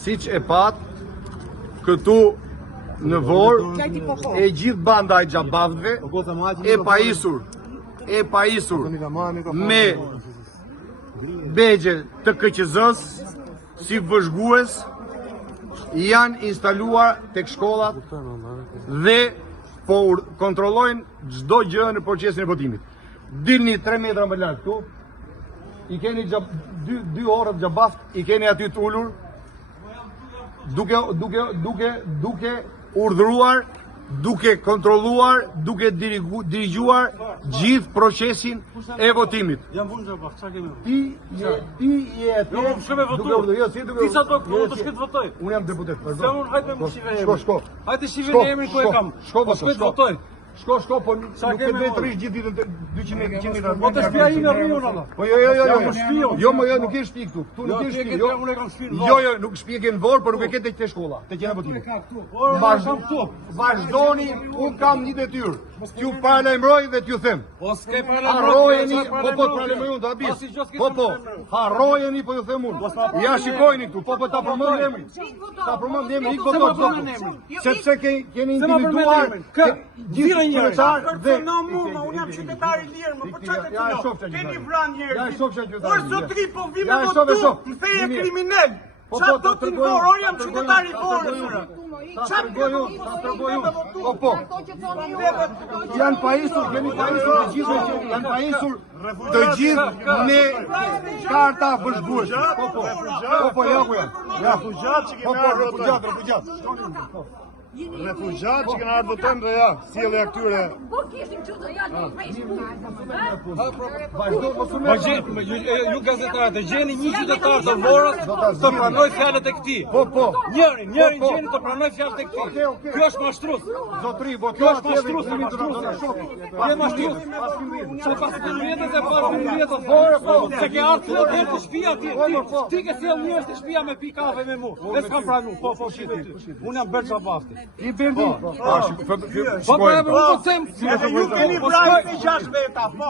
Siç e pat, këtu në Vorë, e gjithë banda e xhabavëve e pajisur me begje të KQZ-s si vëzhgues janë instaluar tek shkollat dhe po kontrollojnë çdo gjë në procesin e votimit. Dilni 3 metra më lart këtu, i keni 2 orë xhabaf, i keni aty të ulur, duke urdhëruar, duke kontrolluar, duke dirigjuar gjithë procesin e votimit. Jam vunë xhabaf, çka kemi? Ti je aty. Jo, më shkove votu. Ti sa do të shkit votoj? Unë jam deputet, Se unë hajtë me shive emrin. Shko. Hajtë shive emrin ku e kam. Shko, votoj. Shko, po nuk e drejt gjithë ditën 200 metra. Po të shtëpia ime rriun ato. Po jo, nuk ke shtëpi këtu. Këtu nuk ke shtëpi. Unë e kam shtëpinë. Jo, nuk shtëpi ke në Vorë, por nuk e ke tek te shkolla, te qendra votimi. Vazhdoni, unë kam një detyrë. T'ju paralajmëroj dhe t'ju them. Po s'ke Harrojeni, po të paralajmëroj unë, ta bis. Po, harrojeni, po ju them unë. Ja shikojni këtu, po ta përmend emrin. Ta përmend emrin, ik votot. Sepse keni individuar gjithë qytetar dhe unë jam qytetar i lirë, më po çka keni vranë njerëz. Ja shoh çfarë Por zotri po vi me votu, më feje kriminal. Qa do të në Vorë, orë jam qytetar i Vorës. Ta tërgoj unë. Po. Janë pajisur, keni pajisur të gjithë, janë pajisur të gjithë me karta vëzhguese. Po, ja ku janë. Refugjat. Refugjat që këna ardhë votojmë dhe ja, sjellja këtyre. Po kishim që të janë në Facebook. Ju gazetarët e gjeni një qytetar të Vorës të pranoj fjalët e këtij. Po. Njërin gjeni të pranoj fjalët e këtij. Kjo është mashtrues. Zotri, Kjo është mashtrues. Je mashtrues. Çfarë pas 15 vjetës e pas 15 vjetës Vorë, se ke ardhur të të shtëpia ti. Ti ke sjell njerëz të shtëpia me pi kafe me mua. Dhe s'kam pranuar. Po, unë jam bërë xhabafti. I bendi. Po e po them. Ju keni vrarë me 6 veta, po.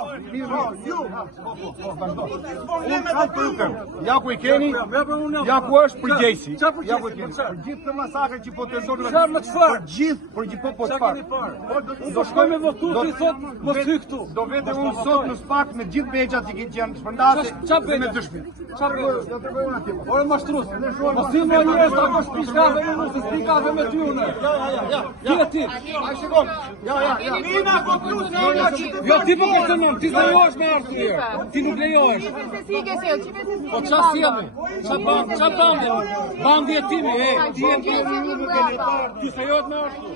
Ja ku i keni, ja ku është përgjegjësi. Ja ku i keni. Për gjithë të masakrat që po të zonë. Për gjithë, po të parë. Do shkoj me votu ti thot mos hy këtu. Do vete unë sot në spak me gjithë begjat që janë shpërndase me dëshmi. Ore mashtrues. Mos ti më njerëz ta kosh pi kafe me mua, se pi kafe me ty unë. Ja ti. Ai shikon. Ja. Mina votu, Jo ti po ke thënë, ti lejohesh me ardhur. Ti nuk lejohesh. Po çfarë sjellni? Çfarë bandi? Bandi e timi, ti je ti lejohet me ardhur.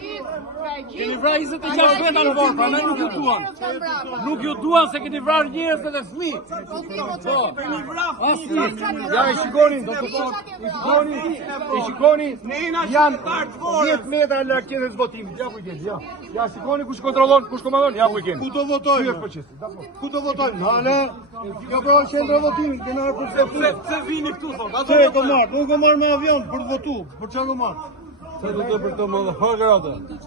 Keni vrarë 26 veta në Vorë, pra nuk ju duan. Nuk ju duan se keni vrarë njerëz dhe fëmijë. Ja i shikoni, janë 10 metra larg qendrës votimit. Ja ku i keni, ja. Ja shikoni kush kontrollon, kush komandon, ja ku i keni. Ku do votojmë? Ku do votojmë? Hala, jo pra qendra votimit, kena për Se vini këtu thot. Atë e do marr, nuk do marr me avion për votu, për çfarë do marr? Se do të për të më hëgër atë.